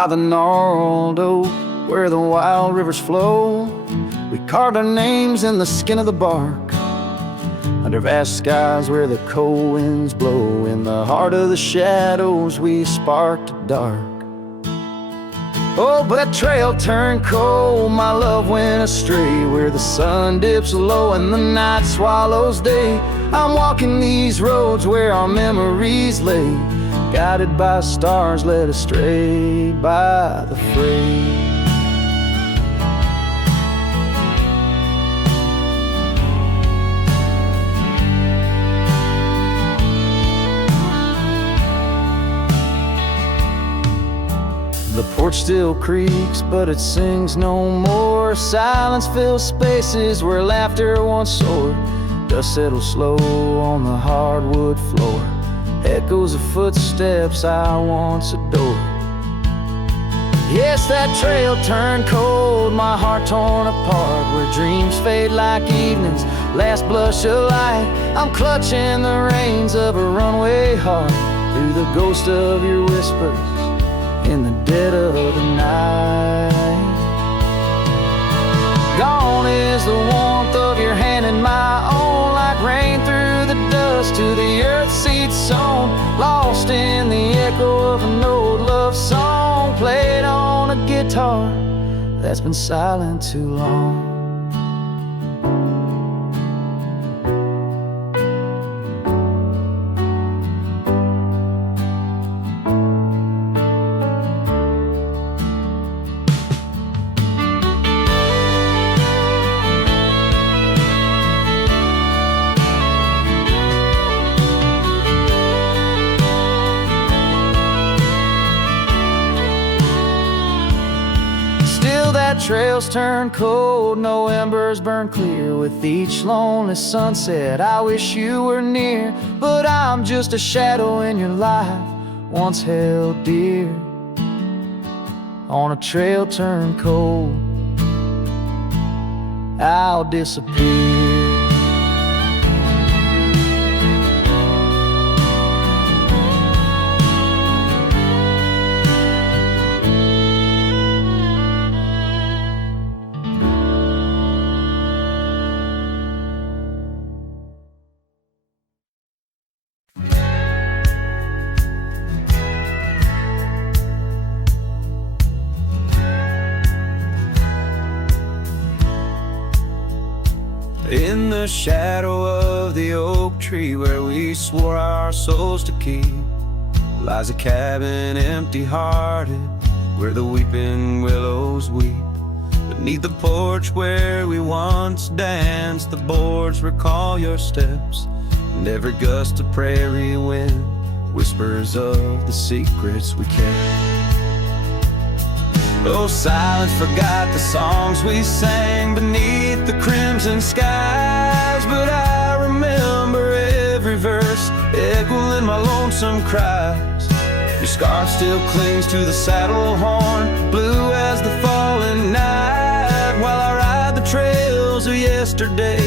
by the gnarled oak where the wild rivers flow. We carved our names in the skin of the bark, under vast skies where the cold winds blow. In the heart of the shadows we sparked a dark. Oh, but that trail turned cold, my love went astray, where the sun dips low and the night swallows day. I'm walking these roads where our memories lay, guided by stars led astray by the fray. The porch still creaks, but it sings no more. Silence fills spaces where laughter once soared. Dust settles slow on the hardwood floor, echoes of footsteps I once adored. Yes, that trail turned cold, my heart torn apart, where dreams fade like evening's last blush of light. I'm clutching the reins of a runaway heart, through the ghost of your whispers in the dead of the night. Gone is the warmth of your hand in my own, like rain through the dust to the earth seed sown. Lost in the echo of an old love song, played on a guitar that's been silent too long. Trails turn cold, no embers burn clear. With each lonely sunset I wish you were near, but I'm just a shadow in your life, once held dear. On a trail turned cold, I'll disappear. In the shadow of the oak tree where we swore our souls to keep, lies a cabin empty-hearted, where the weeping willows weep. Beneath the porch where we once danced, the boards recall your steps, and every gust of prairie wind whispers of the secrets we kept. Oh, silence forgot the songs we sang beneath the crimson skies, but I remember every verse echoing my lonesome cries. Your scarf still clings to the saddle horn, blue as the falling night, while I ride the trails of yesterday,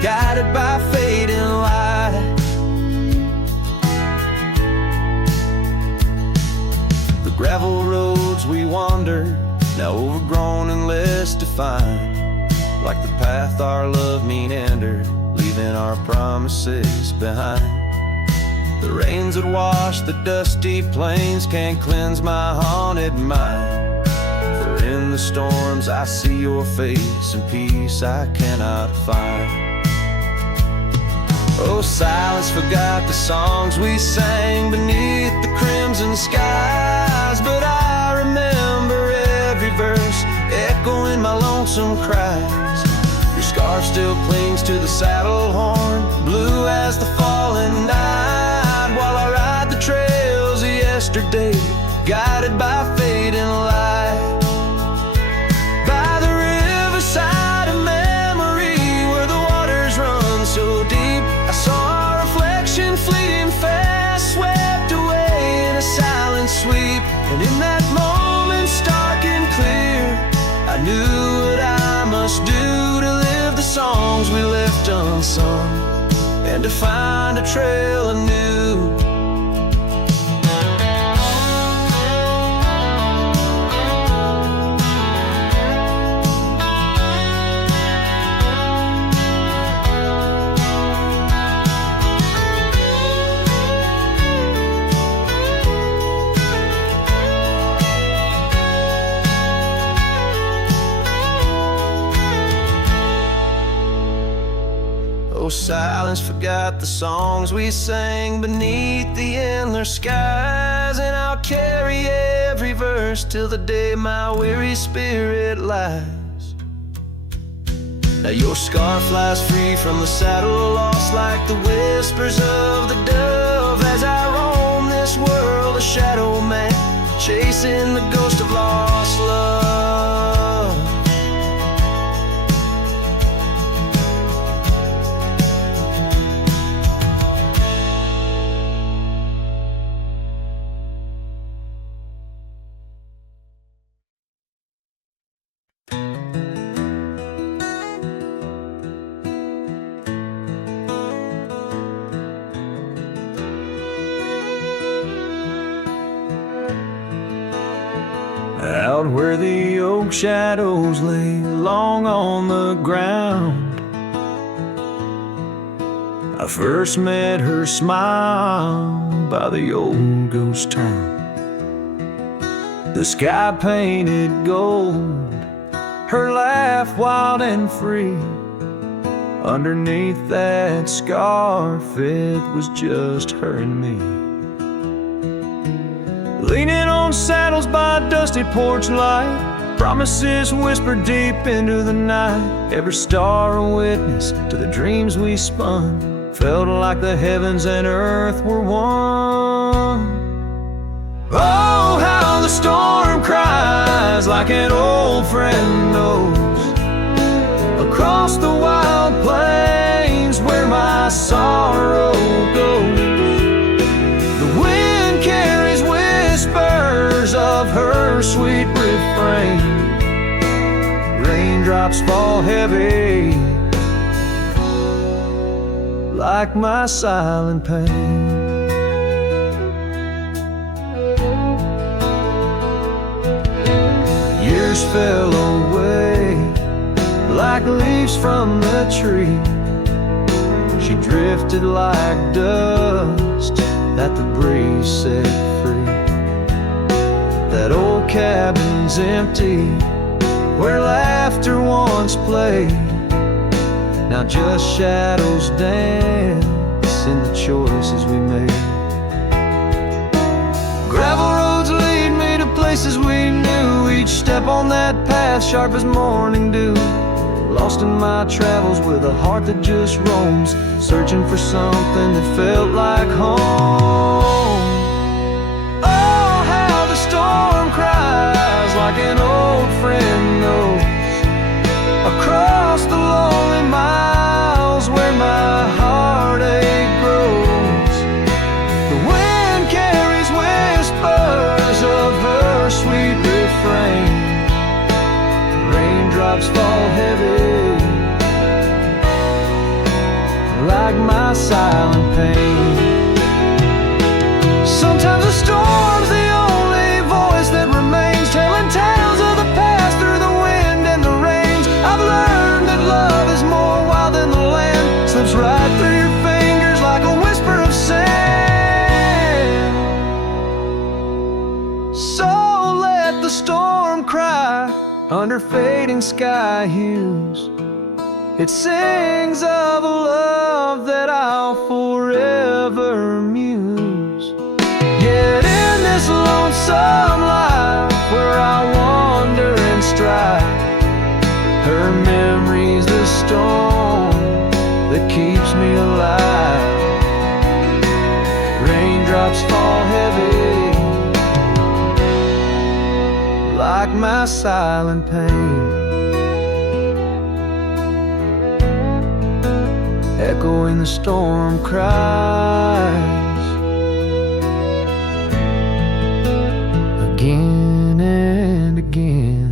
guided by fading light. The gravel roads we wandered, now overgrown and less defined, like the path our love meandered, leaving our promises behind. The rains that wash the dusty plains can't cleanse my haunted mind, for in the storms I see your face and peace I cannot find. Oh, silence forgot the songs we sang beneath the crimson skies, but I remember every verse echoing my lonesome cries. Your scarf still clings to the saddle horn, blue as the falling night, while I ride the trails of yesterday, guided by fading light. By the riverside of memory, where the waters run so deep, I saw a reflection fleeting fast, swept away in a silent sweep. And in that moment, stark and clear, I knew what I must do to live the songs we left unsung, and to find a trail anew. silence forgot the songs we sang beneath the endless skies. And I'll carry every verse till the day my weary spirit lies. Now your scar flies free from the saddle, lost like the whispers of the dove. As I roam this world, a shadow man, chasing the ghost of lost love. Out where the oak shadows lay long on the ground, I first met her smile by the old ghost town. The sky painted gold, her laugh wild and free. Underneath that scarf it was just her and me. Leaning on saddles by a dusty porch light, promises whispered deep into the night. Every star a witness to the dreams we spun, felt like the heavens and earth were one. Oh, how the storm cries like an old friend knows, across the wild plains where my sorrow goes. The wind carries whispers of her sweet refrain. Raindrops fall heavy like my silent pain. Years fell away like leaves from the tree. She drifted like dust that the breeze set free. That old cabin's empty, where laughter once played. Now just shadows dance in the choices we made. Gravel roads lead me to places we knew, each step on that path sharp as morning dew. Lost in my travels with a heart that just roams, searching for something that felt like home. Oh, how the storm cries like an old friend knows, across the lonely miles where my heartache grows. The wind carries whispers of her sweet refrain. Raindrops fall heavy like my silent pain. Sometimes a storm's the only voice that remains, telling tales of the past through the wind and the rains. I've learned that love is more wild than the land, slips right through your fingers like a whisper of sand. So let the storm cry under fading sky hues. It sings of a love that I'll forever muse. Yet in this lonesome life where I wander and strive, her memory's the storm that keeps me alive. Raindrops fall heavy like my silent pain. Echoing the storm cries again and again.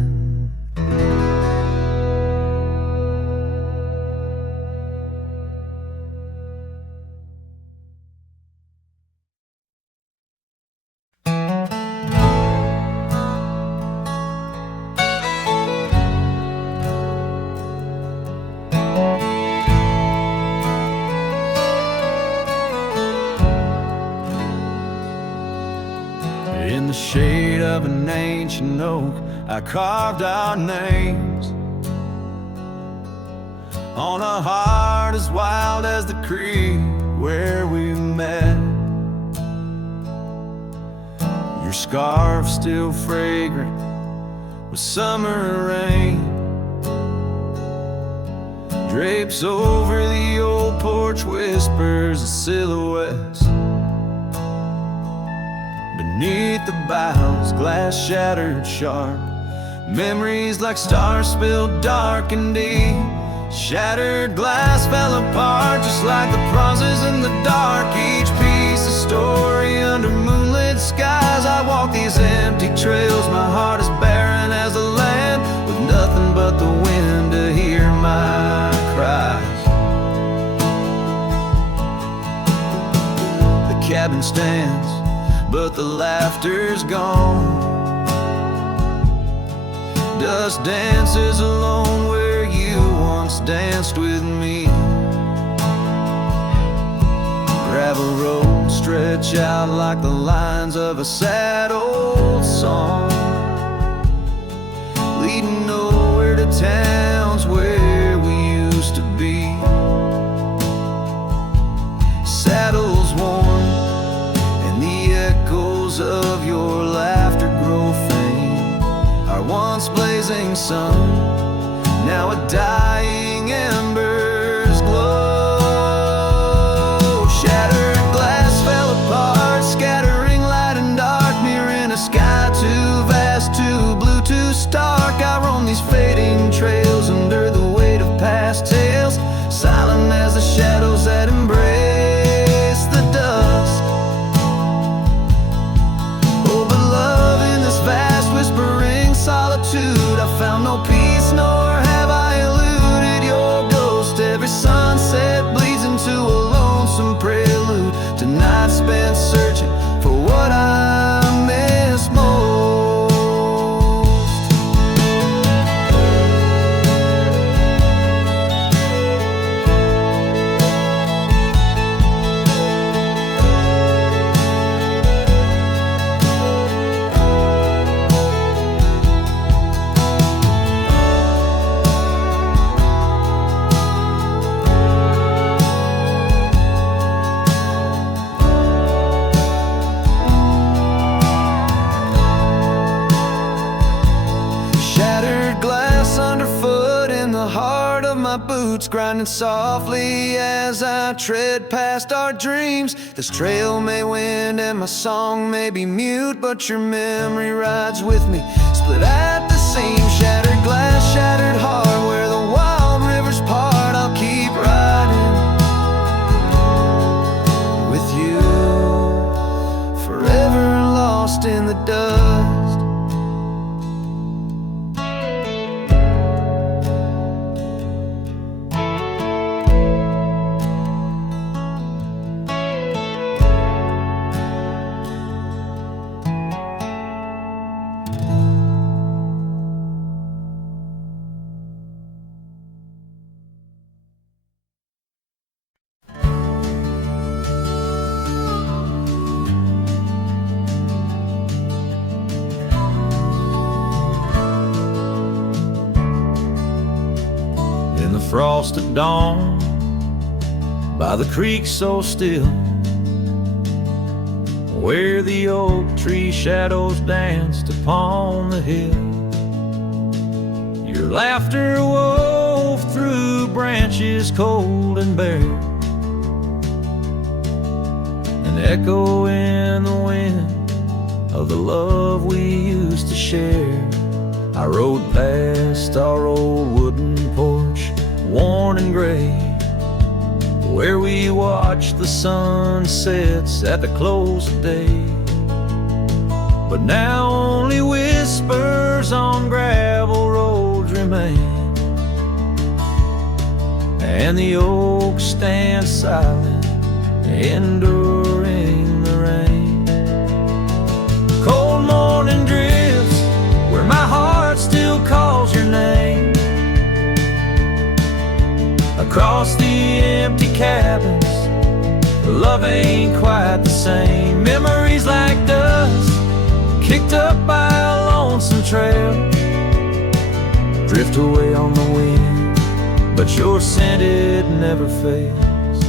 In the shade of an ancient oak, I carved our names on a heart as wild as the creek where we met. Your scarf still fragrant with summer rain, drapes over the old porch, whispers of silhouettes. Beneath the boughs, glass shattered sharp, memories like stars spilled dark and deep. Shattered glass fell apart just like the pauses in the dark. Each piece a story under moonlit skies. I walk these empty trails, my heart is barren as a land, with nothing but the wind to hear my cries. The cabin stands, but the laughter's gone. Dust dances alone where you once danced with me. Gravel roads stretch out like the lines of a sad old song, leading nowhere to towns where we used to be. Saddles worn and the echoes of your laughter grow faint. Our once blazing sun, now a dying embers glow. Shattered glass fell apart, scattering light and dark, mirroring a sky too vast, too blue, too stark. I roam these fading trails under the weight of past tales, silent as the shadows that embrace the dusk. Oh, but love in this vast whispering solitude, I found no peace, nor have I eluded your ghost. Every sunset bleeds into a lonesome prelude to nights spent searching for what I miss most. Boots grinding softly as I tread past our dreams. This trail may wind and my song may be mute, but your memory rides with me, split at the seam. Shattered glass, shattered heart, where the wild rivers part. I'll keep riding with you, forever lost in the dust. Frost at dawn, by the creek so still, where the oak tree shadows danced upon the hill. Your laughter wove through branches cold and bare, an echo in the wind of the love we used to share. I rode past our old wooden porch, worn and gray, where we watched the sunsets at the close of day. But now only whispers on gravel roads remain, and the oak stands silent, enduring the rain. Cold morning drifts where my heart still calls your name. Across the empty cabins, love ain't quite the same. Memories like dust, kicked up by a lonesome trail, drift away on the wind, but your scent it never fades.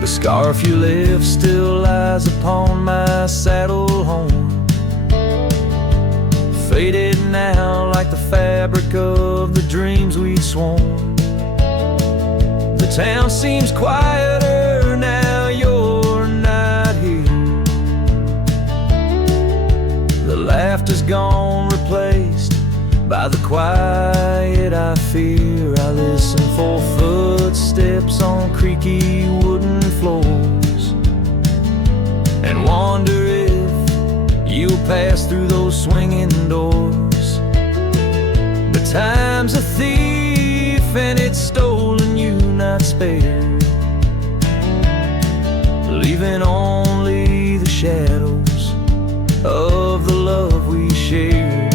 The scarf you left still lies upon my saddle horn, faded now like the fabric of the dreams we'd sworn. The town seems quieter now you're not here. The laughter's gone, replaced by the quiet I fear. I listen for footsteps on creaky wooden floors and wonder if you'll pass through those swinging doors. But time's a thief and it's stolen you not spared, leaving only the shadows of the love we shared.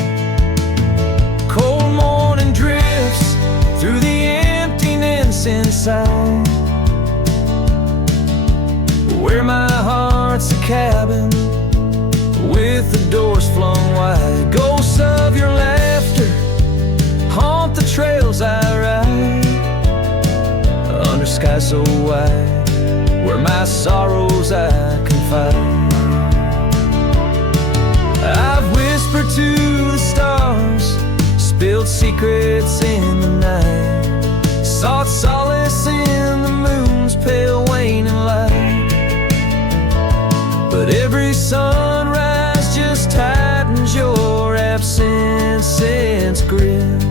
Cold morning drifts through the emptiness inside, where my heart's a cabin with the doors flung wide. Ghosts of your laughter haunt the trails I ride, under sky so wide, where my sorrows I confide. I've whispered to the stars, spilled secrets in the night, sought solace in the moon's pale waning light. But every sunrise just tightens your absence's grip.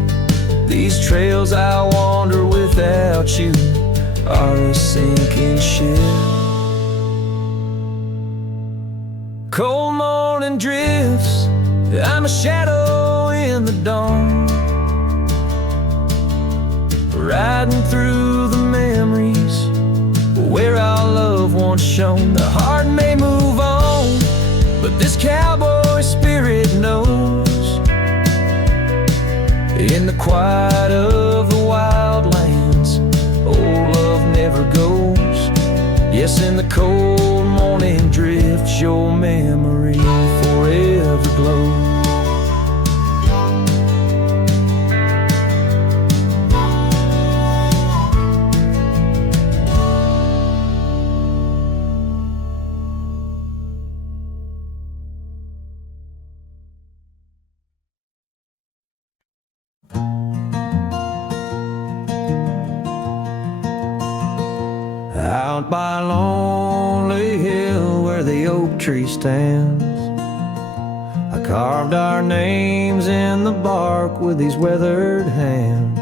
These trails I wander without you are a sinking ship. Cold morning drifts, I'm a shadow in the dawn, riding through the memories where our love once shone. The heart may move on, but this cowboy spirit knows. In the quiet of the wild lands, old love never goes. Yes, in the cold morning drifts, your memory forever glows. Out by a lonely hill where the oak tree stands, I carved our names in the bark with these weathered hands.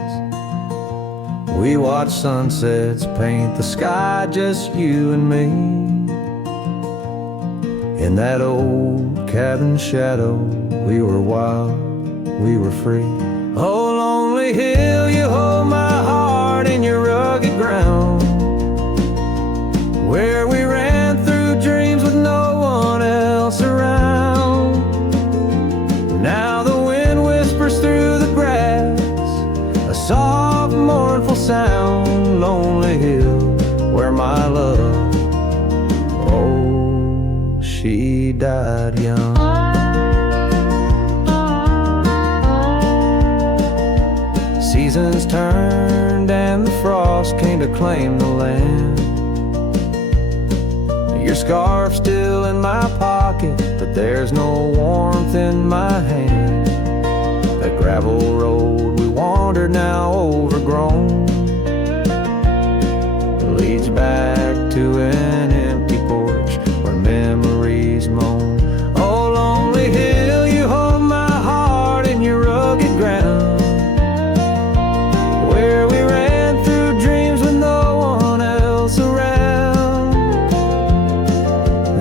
We watched sunsets paint the sky, just you and me. In that old cabin shadow, we were wild, we were free. Oh, lonely hill, you hold my heart in your rugged ground, where we ran through dreams with no one else around. Now the wind whispers through the grass, a soft, mournful sound. Lonely hill, where my love, oh, she died young. Seasons turned and the frost came to claim the land. Your scarf still in my pocket, but there's no warmth in my hand. That gravel road we wandered, now overgrown, leads back to an empty porch where memories moan. Oh, lonely hill, you hold my heart in your rugged ground, where we ran through dreams with no one else around.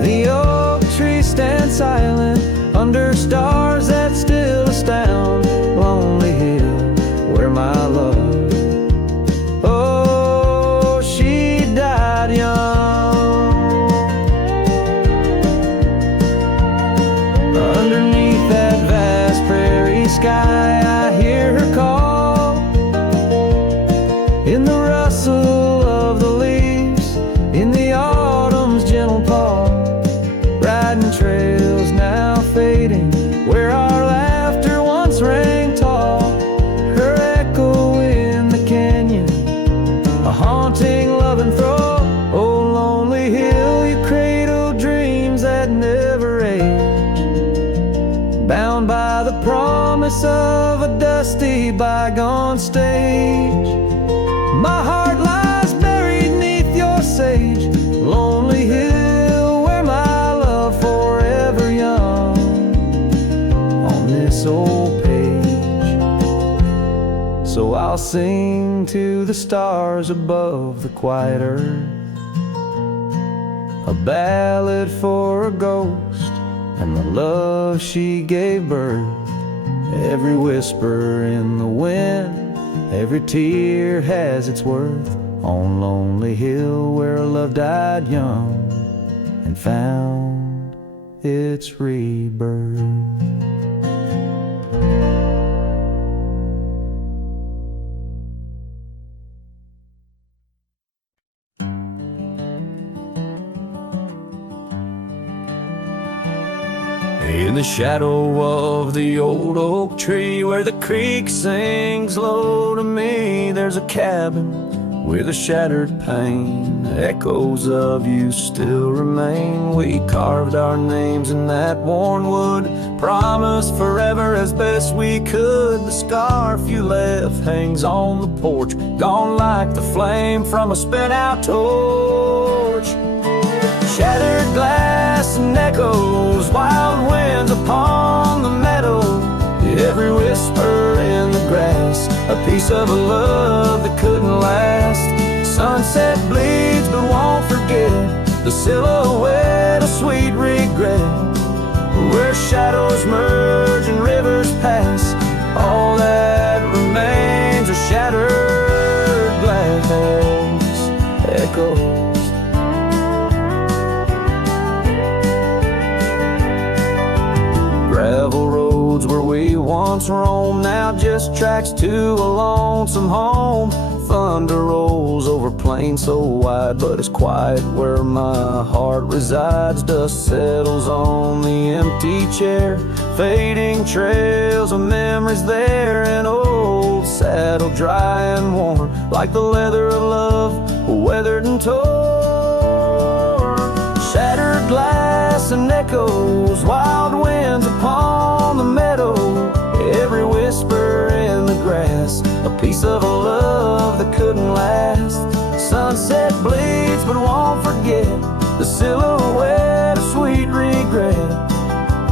The oak tree stands silent under stars that still astound. Lonely hill, where my love, oh, she died young. Underneath that vast prairie sky, I hear her call, in the rustle of the leaves, in the autumn's gentle paw. Riding trails now fading, where our laughter once rang tall, her echo in the piece of a dusty bygone stage. My heart lies buried neath your sage, lonely hill where my love forever young on this old page. So I'll sing to the stars above the quiet earth, a ballad for a ghost and the love she gave birth. Every whisper in the wind, every tear has its worth, on lonely hill where love died young and found its rebirth. In the shadow of the old oak tree where the creek sings low to me, there's a cabin with a shattered pane. Echoes of you still remain. We carved our names in that worn wood, promised forever as best we could. The scarf you left hangs on the porch, gone like the flame from a spent out torch. Shattered glass and echoes, wild winds upon the meadow, every whisper in the grass, a piece of a love that couldn't last. Sunset bleeds but won't forget, the silhouette of sweet regret, where shadows merge and rivers pass, all that remains are shattered glass echoes. Gravel roads where we once roamed, now just tracks to a lonesome home. Thunder rolls over plains so wide, but it's quiet where my heart resides. Dust settles on the empty chair, fading trails of memories there. An old saddle dry and worn, like the leather of love, weathered and torn. Shattered glass and echoes, wild winds upon the meadow, every whisper in the grass, a piece of a love that couldn't last. Sunset bleeds but won't forget, the silhouette of sweet regret,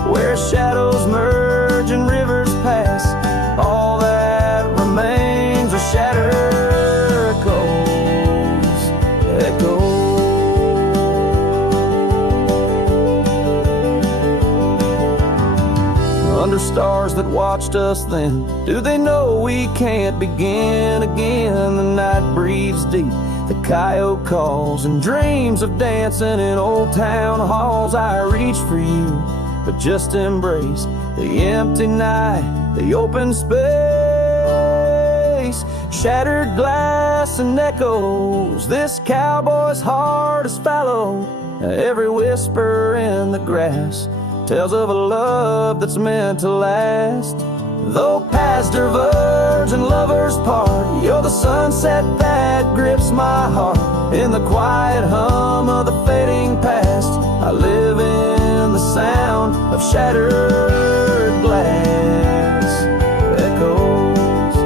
where shadows merge and rivers pass, all that remains are shattered echoes. Under stars that watched us then, do they know we can't begin again? The night breathes deep, the coyote calls, and dreams of dancing in old town halls. I reach for you, but just embrace the empty night, the open space. Shattered glass and echoes, this cowboy's heart is fallow, every whisper in the grass tells of a love that's meant to last. Though paths diverge and lovers part, you're the sunset that grips my heart. In the quiet hum of the fading past, I live in the sound of shattered glass echoes.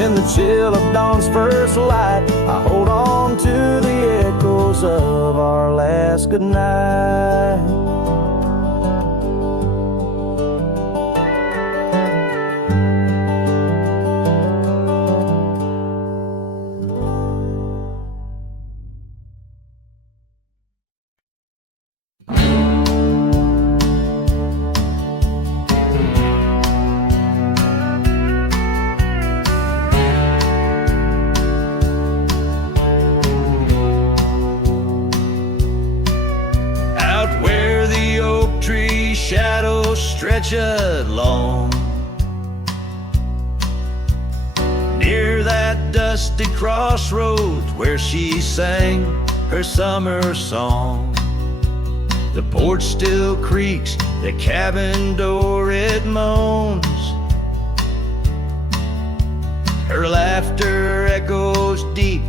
In the chill of dawn's first light, I hold on to the echoes of our last goodnight. Shadows stretch along near that dusty crossroads where she sang her summer song. The porch still creaks, the cabin door it moans. Her laughter echoes deep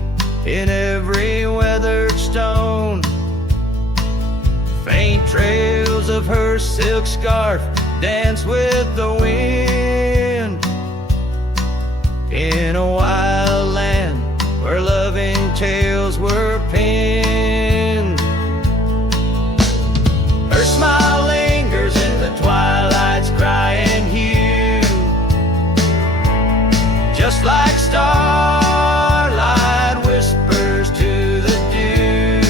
in every weathered stone. Faint trails of her silk scarf dance with the wind in a wild land where loving tales were penned. Her smile lingers in the twilight's crying hue, just like starlight whispers to the dew.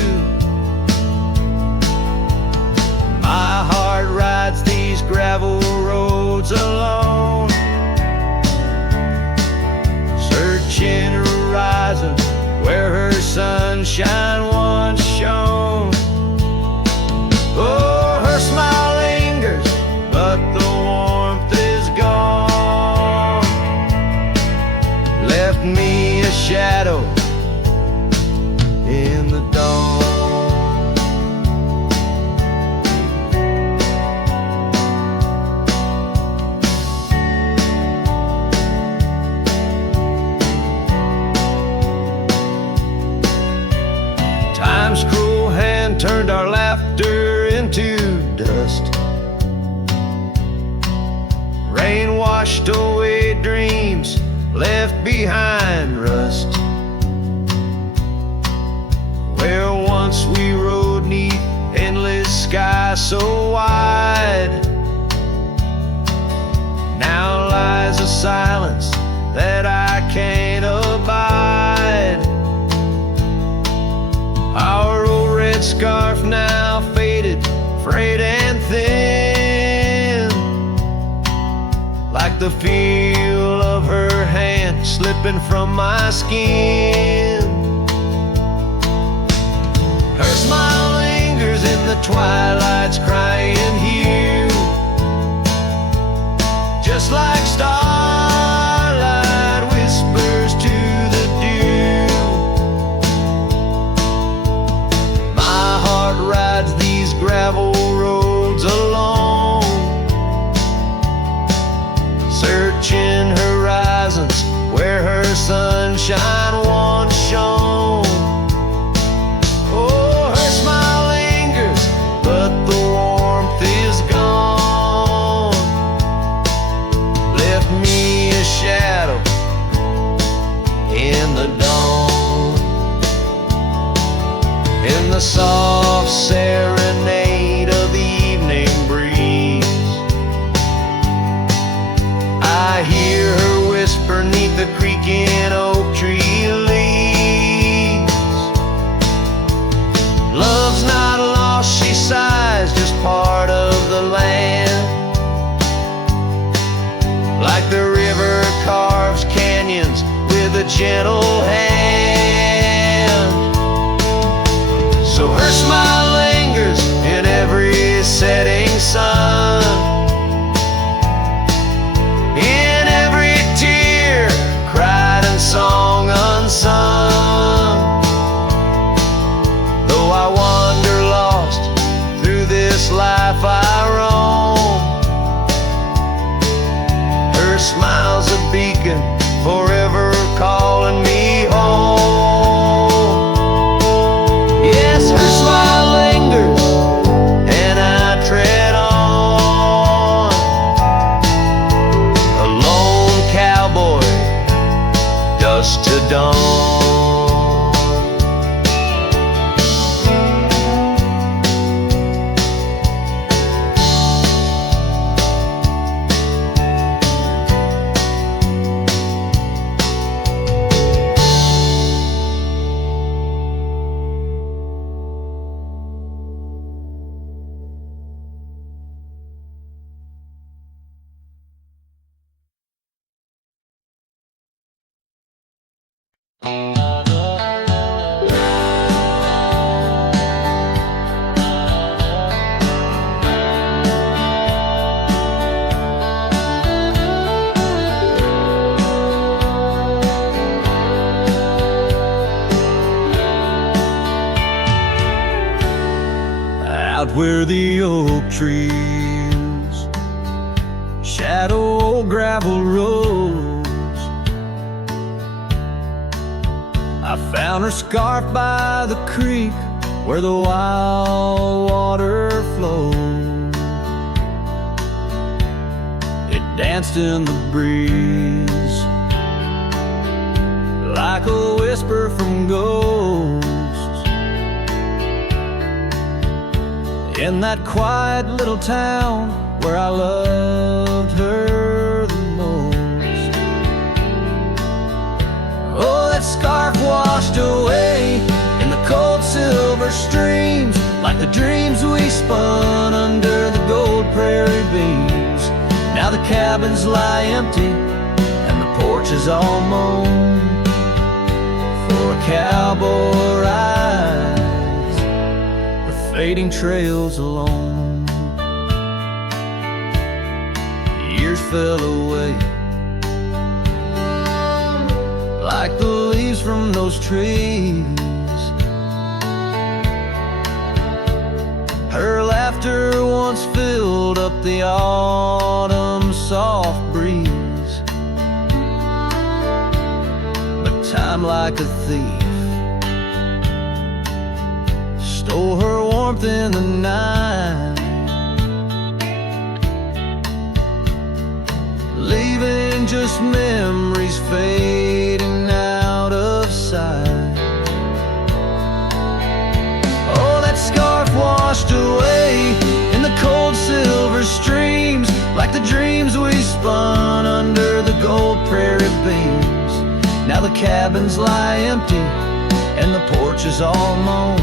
My heart rides these gravel roads alone, searching horizons where her sunshine once shone. Oh, her smile lingers, but the warmth is gone. Left me a shadow in the dawn. Time's cruel hand turned our laughter into dust. Rain washed away dreams, left behind rust. Where once we rode 'neath endless sky so wide, now lies a silence that I can't abide. Our old red scarf now faded, frayed and thin, like the feel of her hand slipping from my skin. Her smile lingers in the twilight's crying hue, just like starlight whispers to the dew. My heart rides these gravel roads alone, searching horizons where her sunshine once shone. Oh, her smile lingers, but the warmth is gone. Left me a shadow in the dawn. In the soft serenade of the evening breeze, I hear her whisper 'neath the creaking oak tree leaves. Love's not lost, she sighs, just part of the land. Like the river carves canyons with a gentle hand. So her smile lingers in every setting sun, in every tear cried and song unsung. Though I wander lost through this life I roam, her smile's a beacon forever calling me home. Yes, her smile lingers and I tread on, a lone cowboy, dusk to dawn. Out where the oak trees shadow old gravel roads, I found her scarf by the creek where the wild water flows. danced in the breeze, like a whisper from ghosts, in that quiet little town where I loved her the most. Oh, that scarf washed away in the cold silver streams, like the dreams we spun under the gold prairie beams. Now the cabins lie empty and the porch is all mown for a cowboy rides the fading trails alone. Years fell away like the leaves from those trees. Her laughter once filled up the autumn soft breeze, but time like a thief stole her warmth in the night, leaving just memories fading out of sight. Oh, that scarf washed away in the cold silver streams, like the dreams we spun under the gold prairie beams. Now the cabins lie empty and the porch is all mown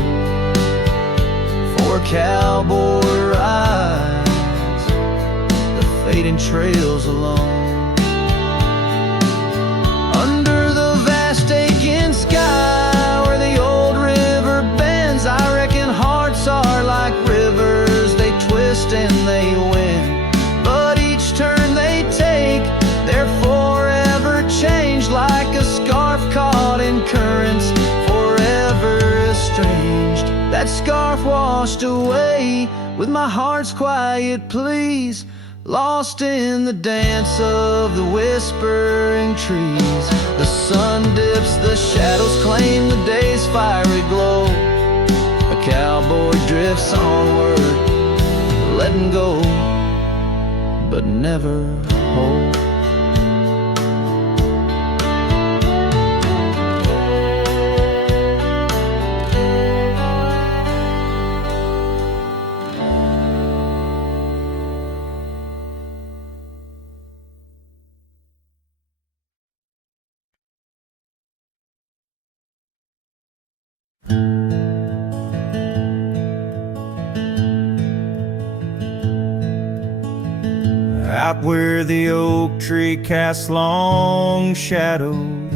for a cowboy rides the fading trails alone. Under the vast aching sky where the old river bends, I reckon hearts are like rivers, they twist and they win, but each turn they take, they're forever changed, like a scarf caught in currents, forever estranged. That scarf washed away with my heart's quiet pleas, lost in the dance of the whispering trees. The sun dips, the shadows claim the day's fiery glow. A cowboy drifts onward, letting go, but never hold. Out where the oak tree casts long shadows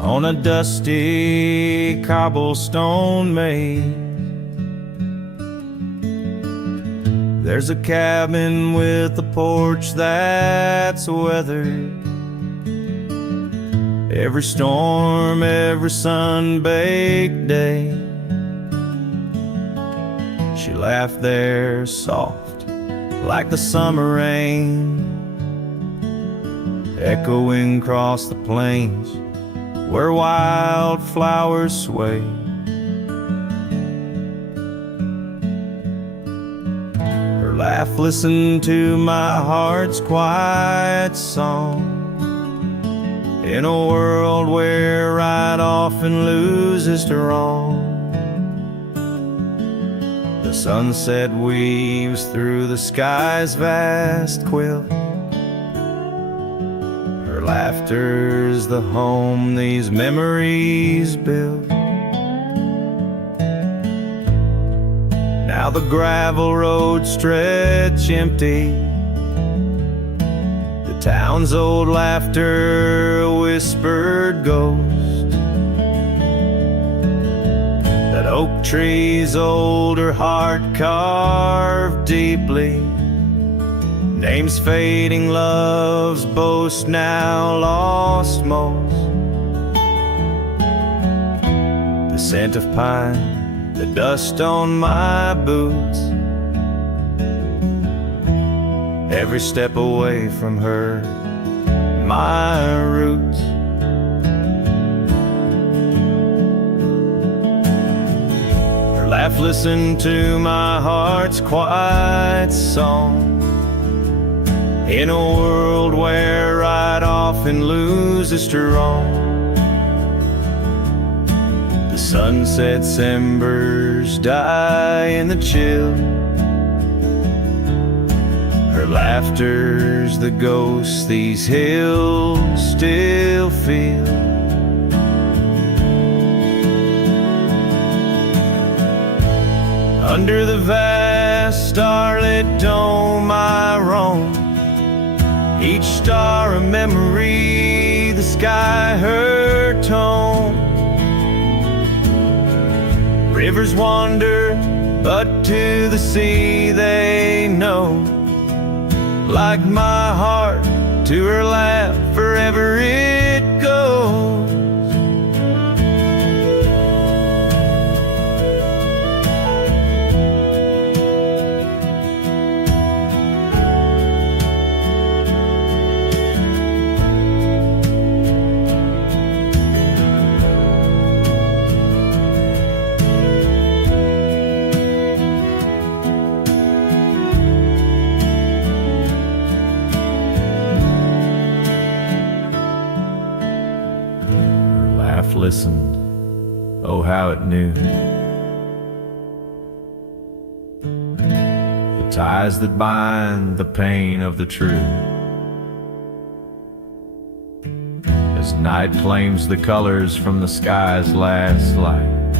on a dusty cobblestone maze, there's a cabin with a porch that's weathered every storm, every sun-baked day. She laughed there soft like the summer rain, echoing across the plains where wildflowers sway. Her laugh listened to my heart's quiet song, in a world where right often loses to wrong. The sunset weaves through the sky's vast quilt. Her laughter's the home these memories build. Now the gravel roads stretch empty, the town's old laughter a whispered ghost. That oak tree's older heart carved deeply, names fading, love's boast now lost most. The scent of pine, the dust on my boots, every step away from her, my roots. Laugh, listen to my heart's quiet song, in a world where right often loses to wrong. The sunset's embers die in the chill. Her laughter's the ghost these hills still feel. Under the vast starlit dome I roam, each star a memory, the sky her tone. Rivers wander, but to the sea they know. Like my heart to her lap, forever it goes. Listened, oh how it knew. The ties that bind the pain of the true. As night claims the colors from the sky's last light,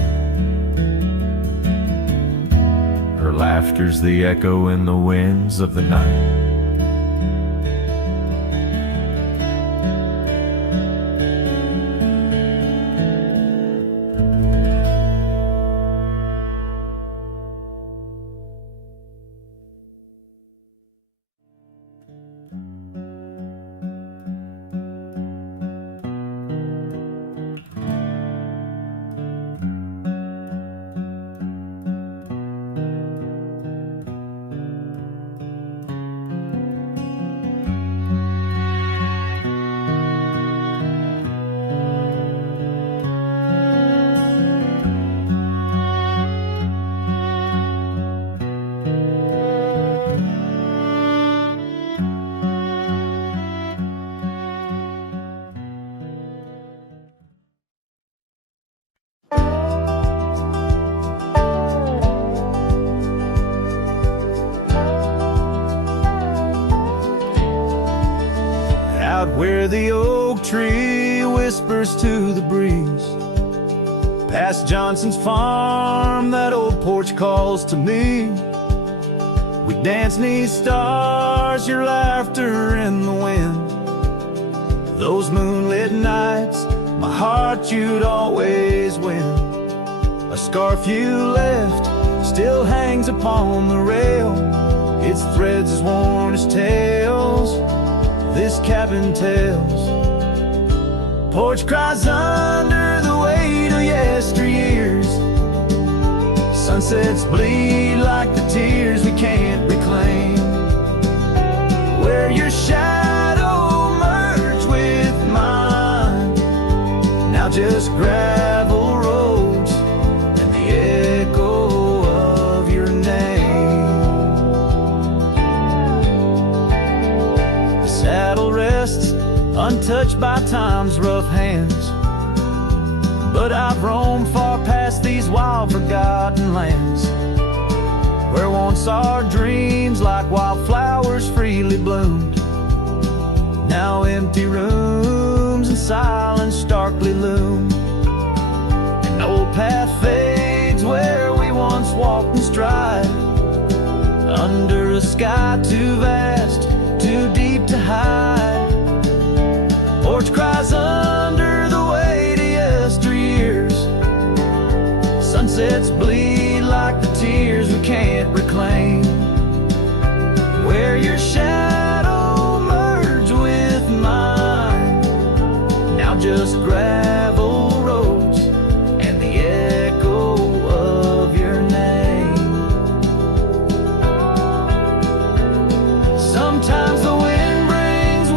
her laughter's the echo in the winds of the night. Where the oak tree whispers to the breeze, past Johnson's farm, that old porch calls to me. We dance 'neath stars, your laughter in the wind. Those moonlit nights, my heart you'd always win. A scarf you left still hangs upon the rail, its threads as worn as tales this cabin tells. Porch cries under the weight of yesteryears. Sunsets bleed like the tears we can't reclaim. Where your shadow merged with mine, now just gravel roads and the echo of your name. The saddle rests untouched by time's rough hands, but I've roamed far past these wild forgotten lands, where once our dreams like wildflowers freely bloomed. Now empty rooms and silence starkly loom. An old path fades where we once walked in stride, under a sky too vast, too deep to hide. Porch cries under the weight of yesteryears. Sunsets bleed like the tears we can't reclaim. Where your shadow merged with mine, now just gravel roads and the echo of your name. Sometimes the wind brings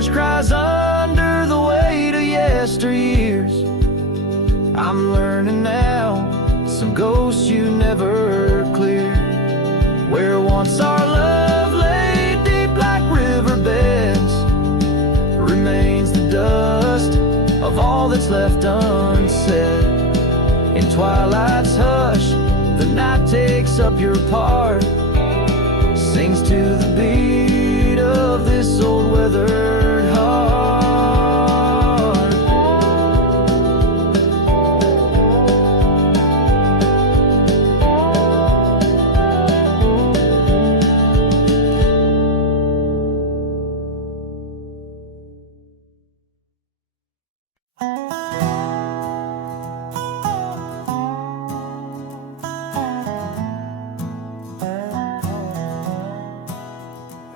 porch cries under the weight of yesteryears. I'm learning now, some ghosts you never cleared. Where once our love lay deep like riverbeds, remains the dust of all that's left unsaid. In twilight's hush, the night takes up your part, sings to the beat of this old weathered heart.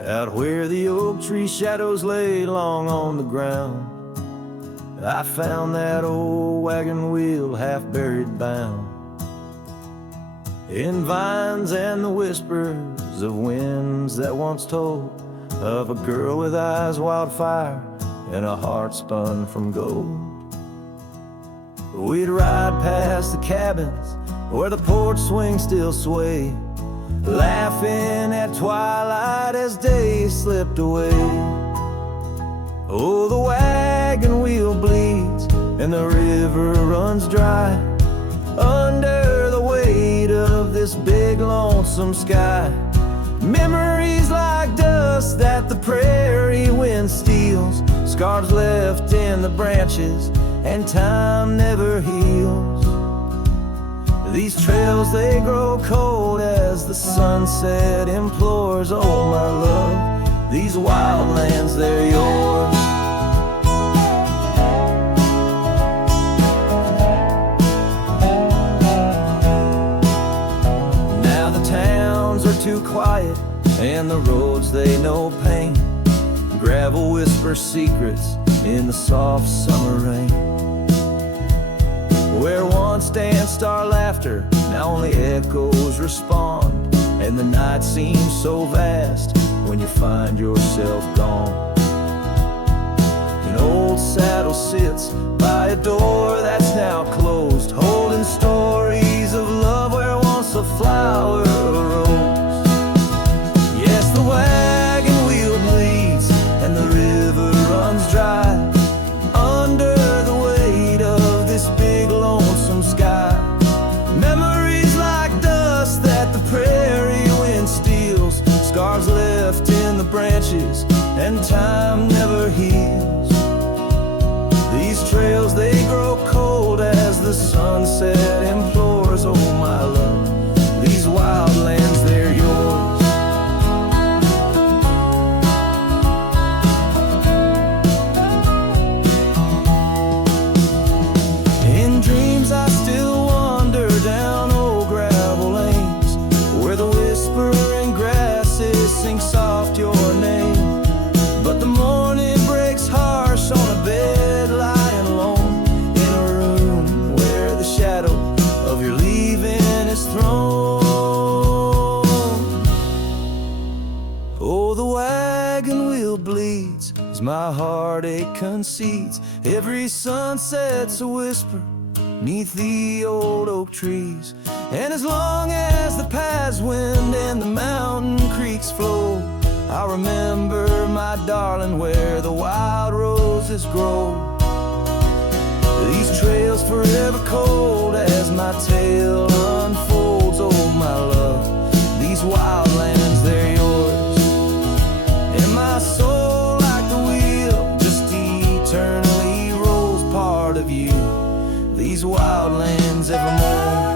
Out where the oak tree shadows lay long on the ground, I found that old wagon wheel half buried bound in vines and the whispers of winds that once told of a girl with eyes wildfire and a heart spun from gold. We'd ride past the cabins where the porch swing still swayed, laughing at twilight as days slipped away. Oh, the wagon wheel bleeds and the river runs dry under the weight of this big lonesome sky. Memories like dust that the prairie wind steals, scars left in the branches and time never heals. These trails, they grow cold as the sunset implores. Oh, my love, these wild lands, they're yours. Now the towns are too quiet and the roads, they know pain. Gravel whispers secrets in the soft summer rain. Where once danced our laughter, now only echoes respond, and the night seems so vast when you find yourself gone. An old saddle sits by a door that's now closed, holding stories of love where once a flower arose. Yes, the wagon wheel bleeds and the river runs dry under the weight of this big lonesome sky. Memories like dust that the prairie wind steals, scars left in the branches and time never heals. These trails, they grow cold as the sunset implores. Oh, my love, these wild lands, they're yours. In dreams I still wander down old gravel lanes, where the whispering grasses sing soft your name. But the morning breaks harsh on a bed lying alone, in a room where the shadow of your leaving is thrown. Oh, the wagon wheel bleeds as my heartache concedes. Every sunset's a whisper neath the old oak trees, and as long as the paths wind and the mountain creeks flow, I'll remember, my darling, where the wild roses grow. These trails forever cold as my tale unfolds. Oh, my love, these wild lands, they're yours. And my soul, like the wheel, just eternally rolls, part of you, these wild lands evermore.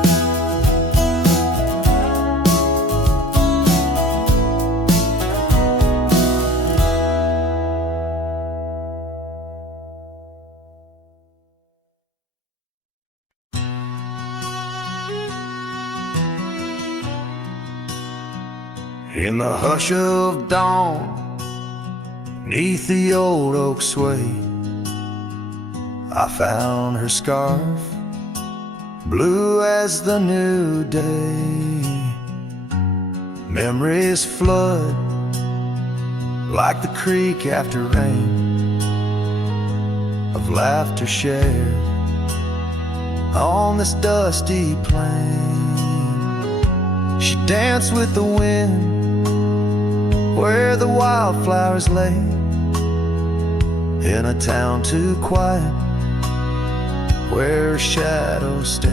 In the hush of dawn, neath the old oak sway, I found her scarf, blue as the new day. Memories flood like the creek after rain, of laughter shared on this dusty plain. She danced with the wind where the wildflowers lay, in a town too quiet where her shadow stays.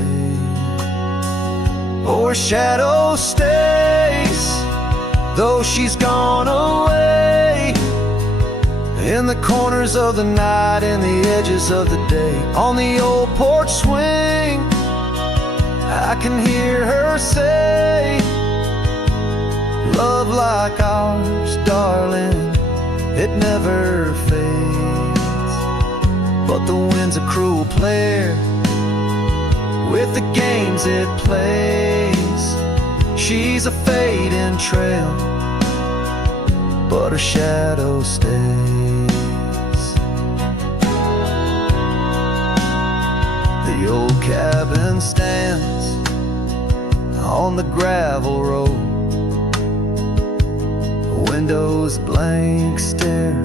Oh, her shadow stays, though she's gone away, in the corners of the night, in the edges of the day. On the old porch swing, I can hear her say, love like ours, darling, it never fades. But the wind's a cruel player with the games it plays. She's a fading trail, but her shadow stays. The old cabin stands on the gravel road, windows blank stare,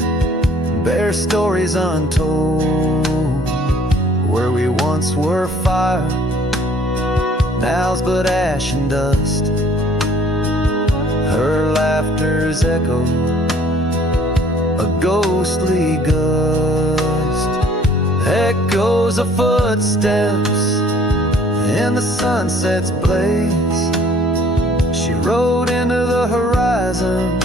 bare stories untold. Where we once were fire, now's but ash and dust. Her laughter's echo, a ghostly gust, echoes of footsteps in the sunset's blaze. She rode into the horizon,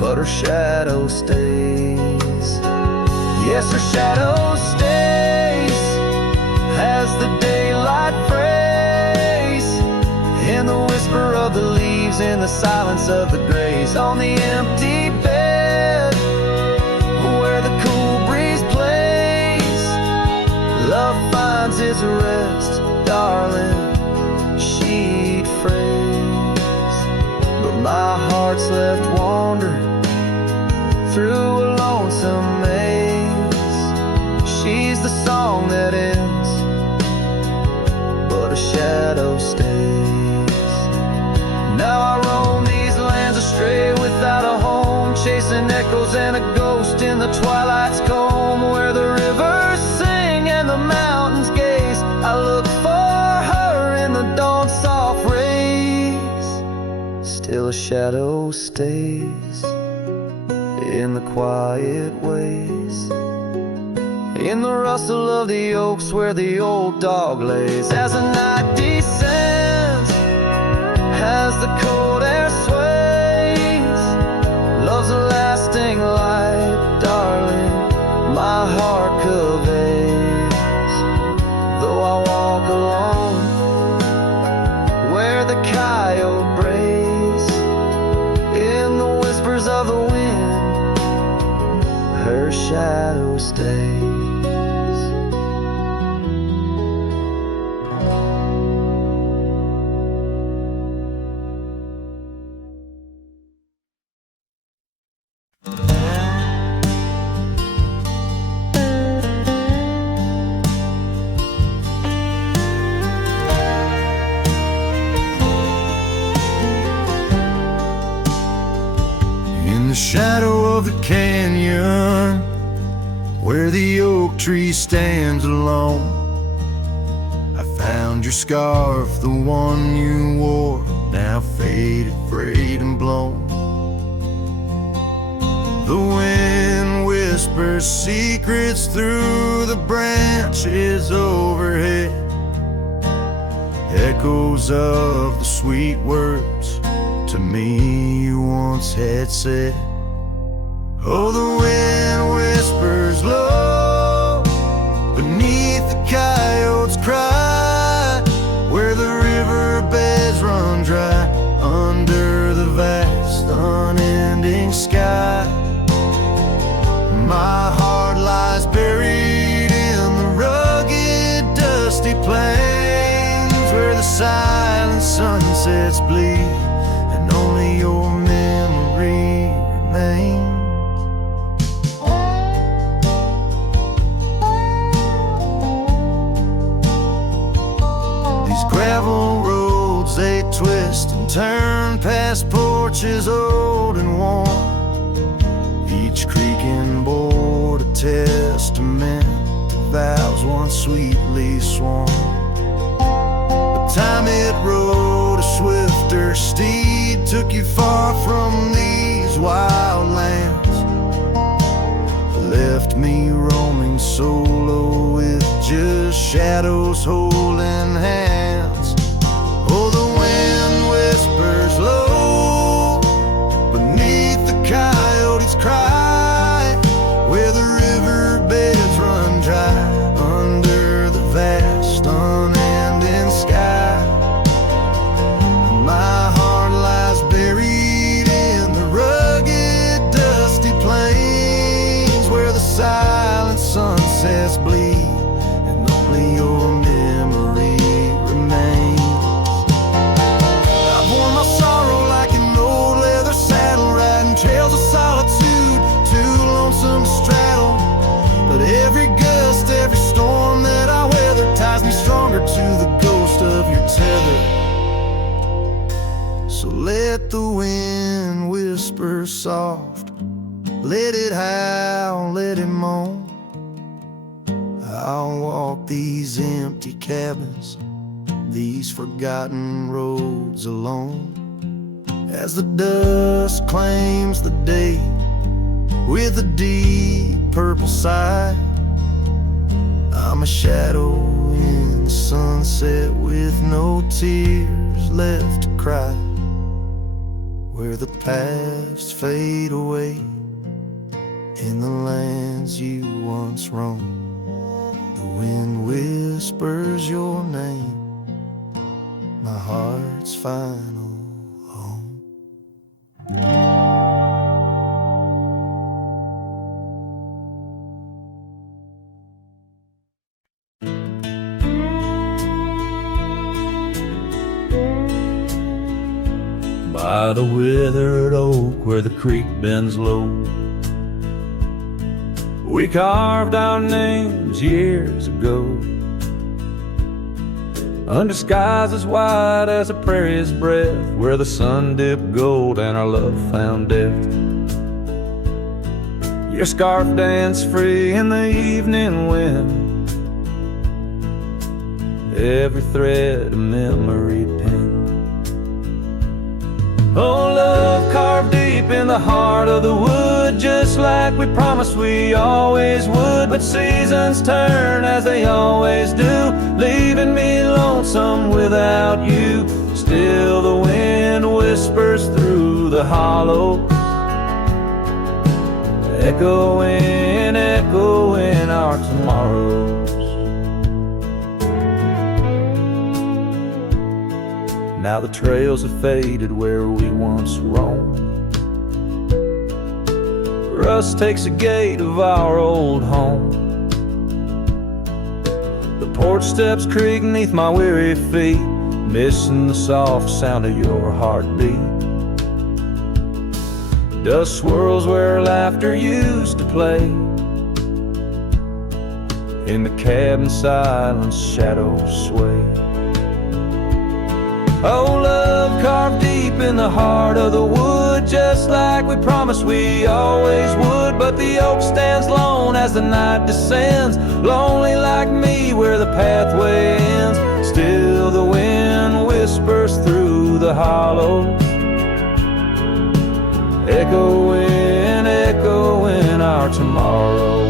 but her shadow stays. Yes, her shadow stays as the daylight frays, in the whisper of the leaves, in the silence of the grays. On the empty bed where the cool breeze plays, love finds its rest, darling, she'd phrase. But my heart's left wandering through a lonesome maze. She's the song that ends, but a shadow stays. Now I roam these lands astray without a home, chasing echoes and a ghost in the twilight's comb, where the rivers sing and the mountains gaze. I look for her in the dawn's soft rays. Still a shadow stays in the quiet ways, in the rustle of the oaks where the old dog lays. As the night descends, as the cold air sways, love's a lasting light, darling, my heart conveys. Though I walk alone where the coyote brays, in the whispers of the wind, her shadow stays. In the shadow of the canyon where the oak tree stands alone, I found your scarf, the one you wore, now faded, frayed and blown. The wind whispers secrets through the branches overhead, echoes of the sweet words to me you once had said. Oh, the wind whispers low beneath the coyote's cry, where the riverbeds run dry under the vast unending sky. My heart lies buried in the rugged dusty plains, where the silent sunsets bleed and only your memory remains. Gravel roads, they twist and turn past porches old and worn, each creaking board a testament once sweetly swung. But time it rode a swifter steed, took you far from these wild lands, left me roaming solo with just shadows holding hands. Oh, the wind whispers low beneath the coyote's cry, where the riverbeds run dry under the vast unending sky. My heart lies buried in the rugged dusty plains, where the silent sunsets bleed and only your memory remains. I've worn my sorrow like an old leather saddle, riding trails of solitude, too lonesome to straddle. But every gust, every storm that I weather ties me stronger to the ghost of your tether. So let the wind whisper soft, let it howl, let it moan. I'll walk these empty cabins, these forgotten roads alone, as the dusk claims the day with a deep purple sigh. I'm a shadow in the sunset with no tears left to cry, where the past fade away in the lands you once roamed. The wind whispers your name, my heart's final home. By the withered oak where the creek bends low, we carved our names years ago, under skies as wide as a prairie's breath, where the sun dipped gold and our love found death. Your scarf danced free in the evening wind, every thread a memory pinned. Oh, love carved deep in the heart of the wood, just like we promised we always would. But seasons turn as they always do, leaving me lonesome without you. Still the wind whispers through the hollow, echoing, echoing our tomorrows. Now the trails have faded where we once roamed, rust takes the gate of our old home. The porch steps creak beneath my weary feet, missing the soft sound of your heartbeat. Dust swirls where laughter used to play, in the cabin silence shadows sway. Oh, love carved deep in the heart of the wood, just like we promised we always would. But the oak stands lone as the night descends, lonely like me where the pathway ends. Still the wind whispers through the hollows, echoing, echoing our tomorrow.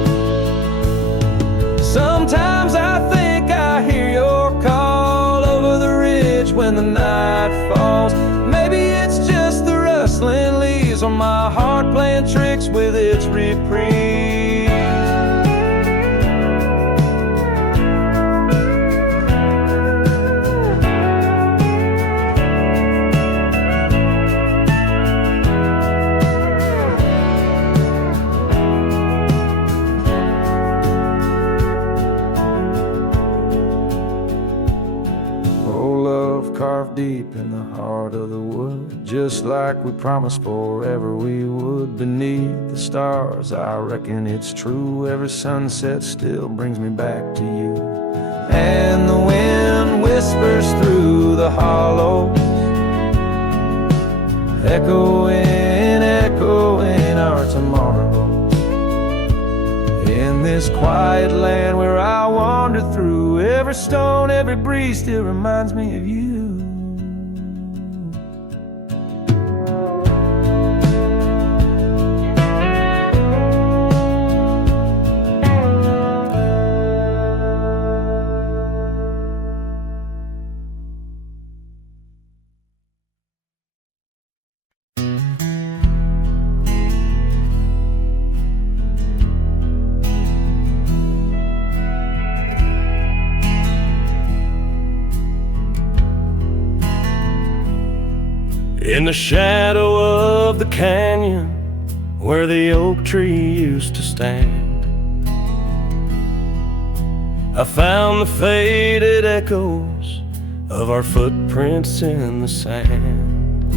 Sometimes I think I hear your call over the ridge when the night falls. Maybe it's just the rustling leaves or my heart playing tricks with its reprieve. Carved deep in the heart of the wood, just like we promised forever we would. Beneath the stars, I reckon it's true, every sunset still brings me back to you. And the wind whispers through the hollows, echoing, echoing our tomorrows. In this quiet land where I wander wander through. Every stone, every breeze still reminds me of you. In the shadow of the canyon where the oak tree used to stand, I found the faded echoes of our footprints in the sand.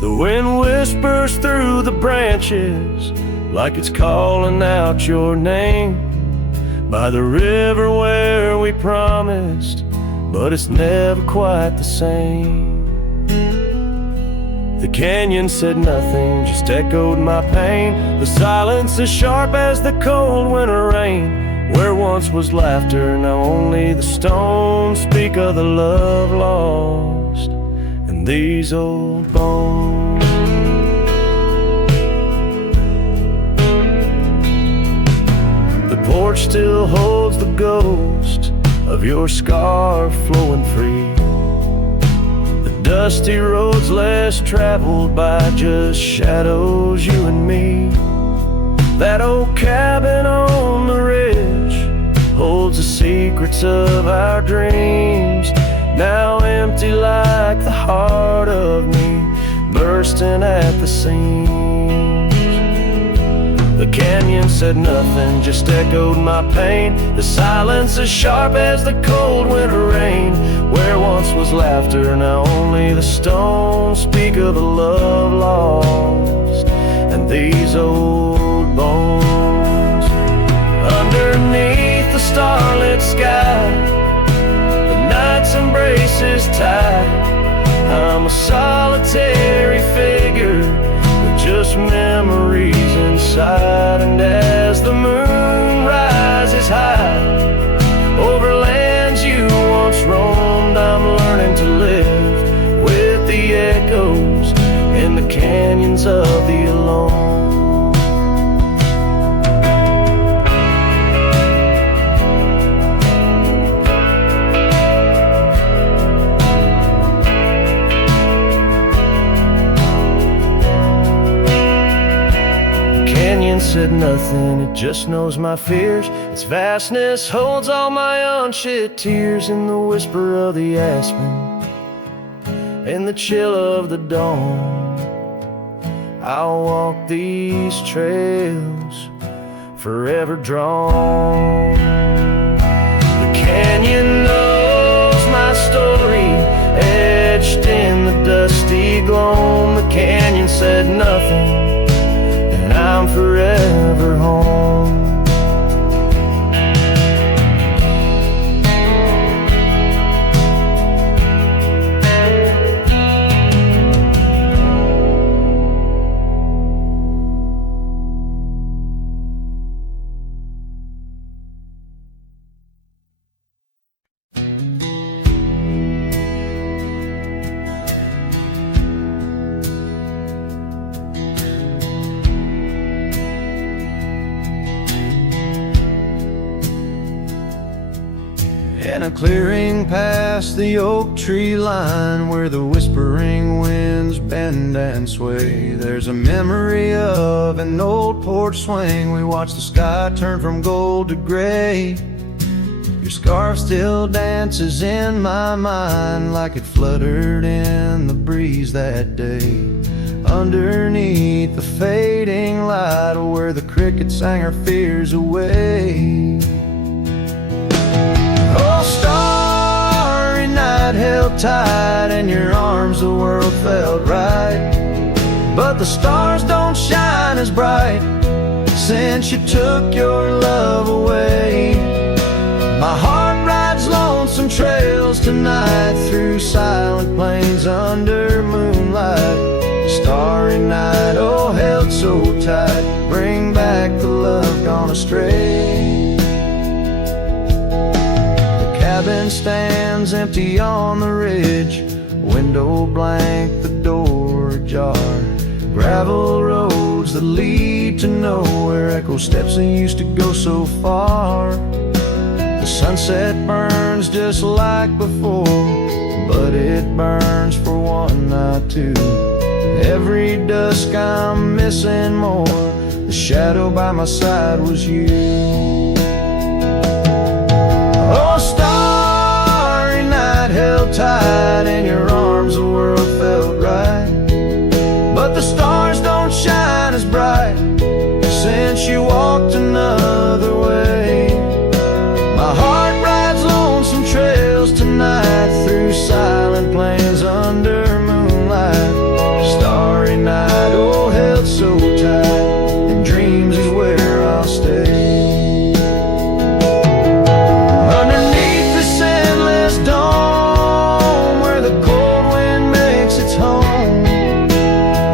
The wind whispers through the branches like it's calling out your name, by the river where we promised, but it's never quite the same. The canyon said nothing, just echoed my pain. The silence as sharp as the cold winter rain. Where once was laughter, now only the stones speak of the love lost and these old bones. The porch still holds the ghost of your scarf flowing free. Dusty roads less traveled by, just shadows, you and me. That old cabin on the ridge holds the secrets of our dreams, now empty like the heart of me, bursting at the seams. The canyon said nothing, just echoed my pain. The silence as sharp as the cold winter rain. Where once was laughter, now only the stones speak of the love lost and these old bones. Underneath the starlit sky, the night's embrace is tight. I'm a solitary figure with just memories inside. And as the moon rises high over lands you once roamed, I'm learning to live with the echoes in the canyons of the alone. Said nothing, it just knows my fears. Its vastness holds all my unshed tears. In the whisper of the aspen, in the chill of the dawn, I'll walk these trails forever drawn. The canyon knows my story, etched in the dusty gloam. The canyon said nothing, I'm forever home. In a clearing past the oak tree line, where the whispering winds bend and sway, there's a memory of an old porch swing. We watched the sky turn from gold to gray. Your scarf still dances in my mind like it fluttered in the breeze that day. Underneath the fading light, where the cricket sang her fears away. Oh, starry night held tight in your arms, the world felt right. But the stars don't shine as bright since you took your love away. My heart rides lonesome trails tonight, through silent plains under moonlight. Starry night, oh, held so tight, bring back the love gone astray. cabin stands empty on the ridge, window blank, the door ajar. Gravel roads that lead to nowhere, echo steps that used to go so far. The sunset burns just like before, but it burns for one, not two. Every dusk I'm missing more, the shadow by my side was you. Oh, starry night, held tight in your arms, the world felt right. But the stars don't shine as bright since you walked another way. My heart rides lonesome trails tonight, through silent plains under moonlight. Starry night, oh, held so tight, and dreams is where I'll stay. Underneath this endless dome, where the cold wind makes its home,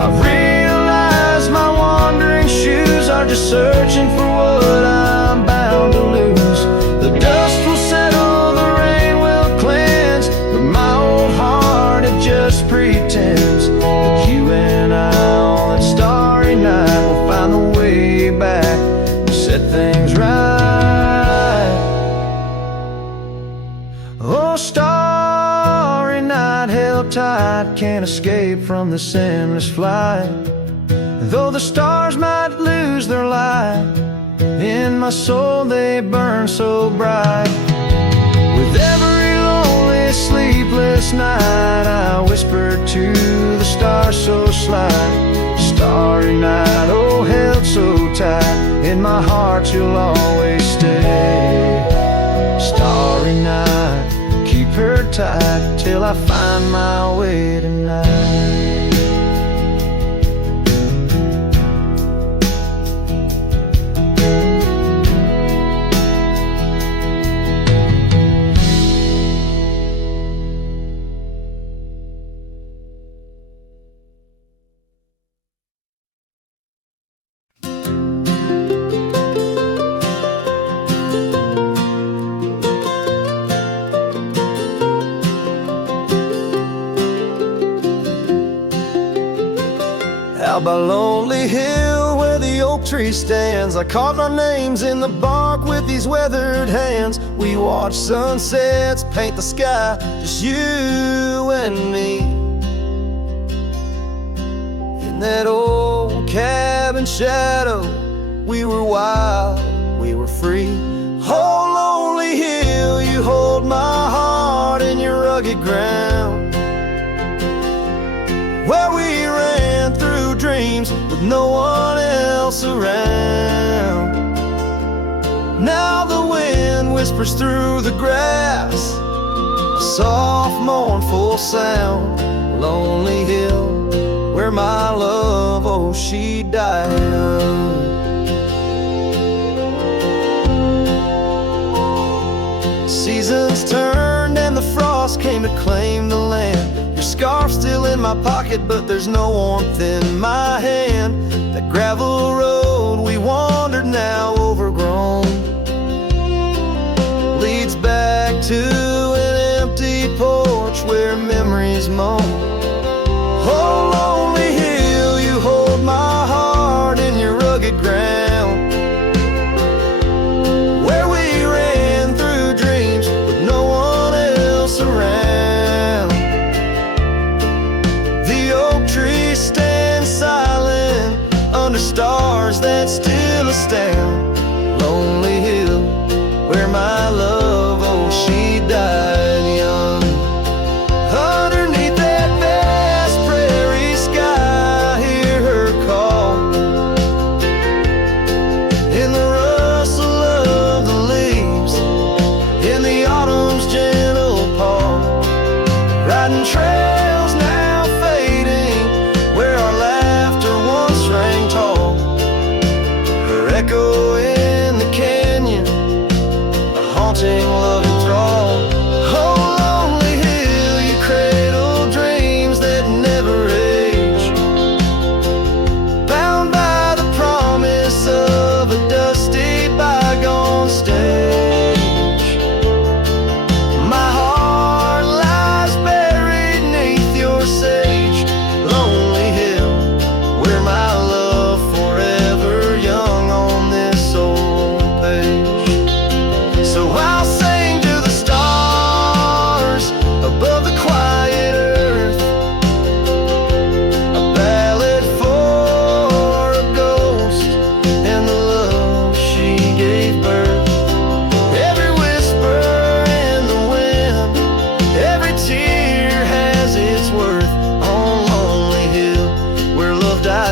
I've realized my wandering shoes are just searching for what I'm bound to lose. The dust will settle, the rain will cleanse, but my old heart, it just pretends that you and I on that starry night will find the way back and set things right. Oh, starry night, held tight, can't escape from this endless flight. Though the stars might lose their light, in my soul they burn so bright. With every lonely, sleepless night, I whisper to the stars so slight. Starry night, oh, held so tight, in my heart you'll always stay. Starry night, keep her tight till I find my way tonight. Out by Lonely Hill, where the oak tree stands, I carved our names in the bark with these weathered hands. We watch sunsets paint the sky, just you and me. In that old cabin shadow, we were wild, we were free. Oh, Lonely Hill, you hold my heart in your rugged ground, where we ran through dreams with no one else around. Now the wind whispers through the grass, a soft mournful sound. Lonely Hill, where my love, oh, she died young. Seasons turned and the frost came to claim the land. Your scarf's still in my pocket, but there's no warmth in my hand. That gravel road we wandered, now overgrown, leads back to an empty porch where memories moan. Oh, Lonely Hill, you hold my heart in your rugged ground, where we ran through dreams with no one else around. The oak tree stands silent under stars that still astound. Lonely Hill, where my love, oh, she died young. Underneath that vast prairie sky, hear her call, in the rustle of the leaves, in the autumn's gentle paw. Riding trails now fading, where our laughter once rang tall, her echo in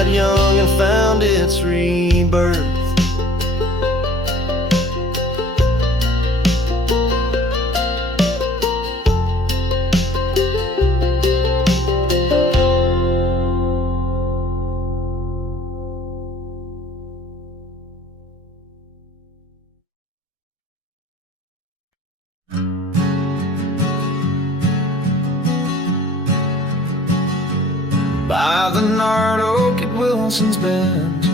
died young and found its rebirth. By the gnarled oak at Wilson's Bend,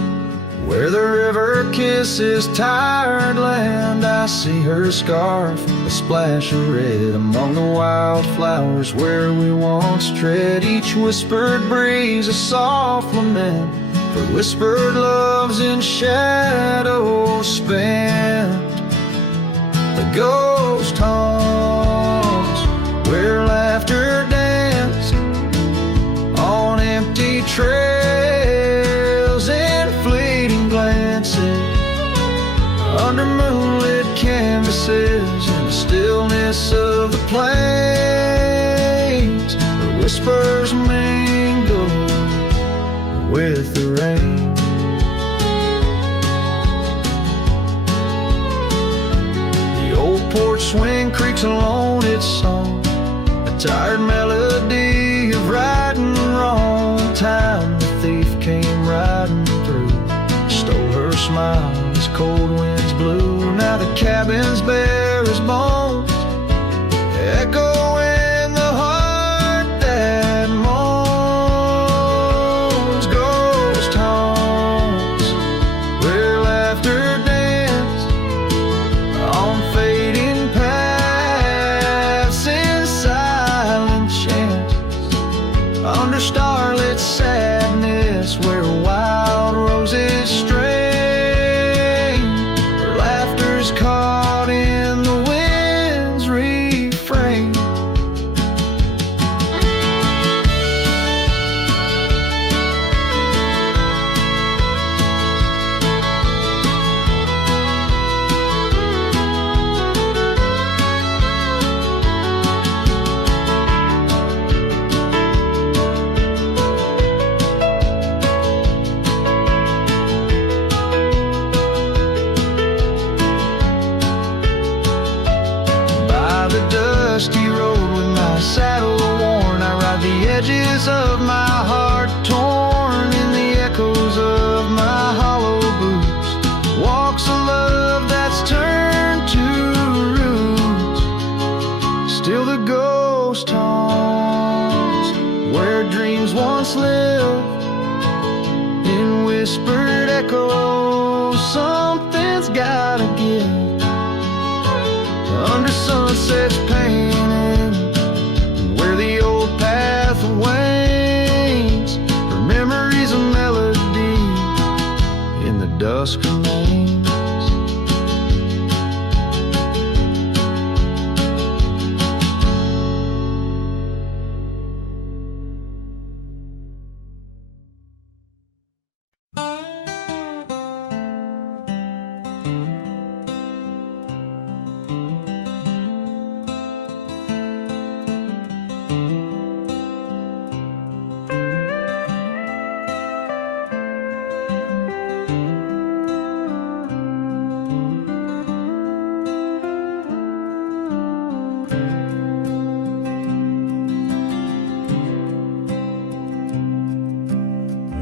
where the river kisses tired land, I see her scarf, a splash of red among the wildflowers where we once tread. Each whispered breeze a soft lament for whispered loves in shadow spent. The ghost haunts where laughter danced on empty trails and fleeting glances under moonlit canvases in the stillness of the plains. The whispers mingle with the rain. The old porch swing creaks alone its song, a tired melody of right and wrong. Time the thief came riding through, stole her smile as cold winds blew. Now the cabin's bare as bones, echo in the heart that moans. Ghost haunts where laughter danced on fading paths in silent chants, under starlit sadness where wild roses strain, where laughter's caught in the wind's refrain. Dusty road with my saddle worn, I ride the edges of my heart torn in the echoes of my hollow boots. Walks a love that's turned to roots. Still the ghost haunts where dreams once lived in whispered echoes. Something's gotta give under sunsets painted, where the old path wanes, her memories a melody in the dusk remains.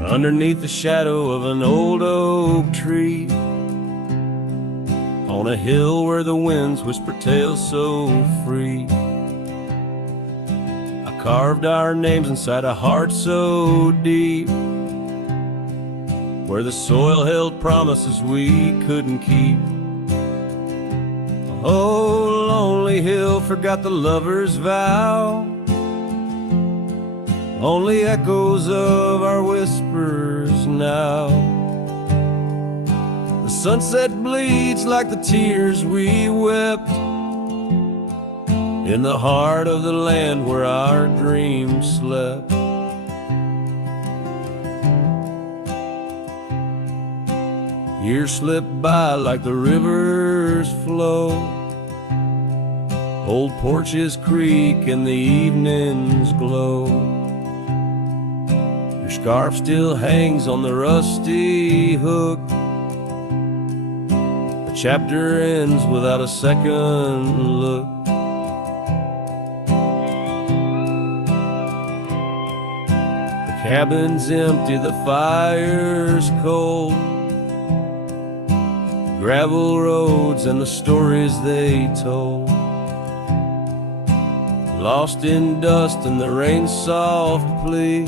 Underneath the shadow of an old oak tree, on a hill where the winds whisper tales so free, I carved our names inside a heart so deep, where the soil held promises we couldn't keep. Oh, lonely hill forgot the lover's vow, only echoes of our whispers now. The sunset bleeds like the tears we wept in the heart of the land where our dreams slept. Years slip by like the rivers flow, old porches creak and the evenings glow. Your scarf still hangs on the rusty hook. The chapter ends without a second look. The cabin's empty, the fire's cold. Gravel roads and the stories they told, lost in dust and the rain's soft plea,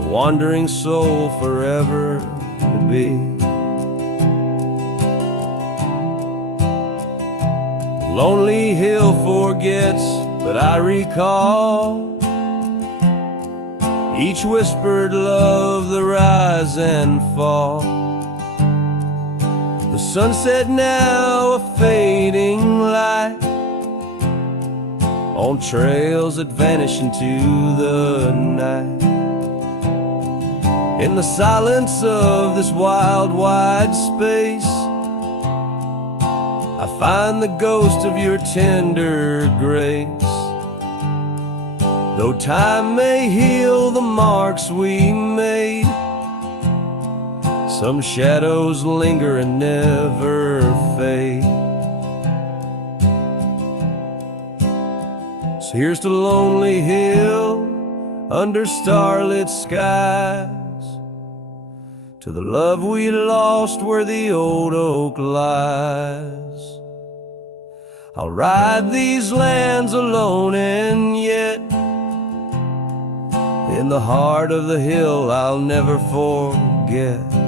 a wandering soul forever to be. Lonely hill forgets, but I recall each whispered love, the rise and fall. The sunset now a fading light on trails that vanish into the night. In the silence of this wild, wide space, I find the ghost of your tender grace. Though time may heal the marks we made, some shadows linger and never fade. So here's to Lonely Hill under starlit skies, to the love we lost where the old oak lies. I'll ride these lands alone, and yet in the heart of the hill I'll never forget.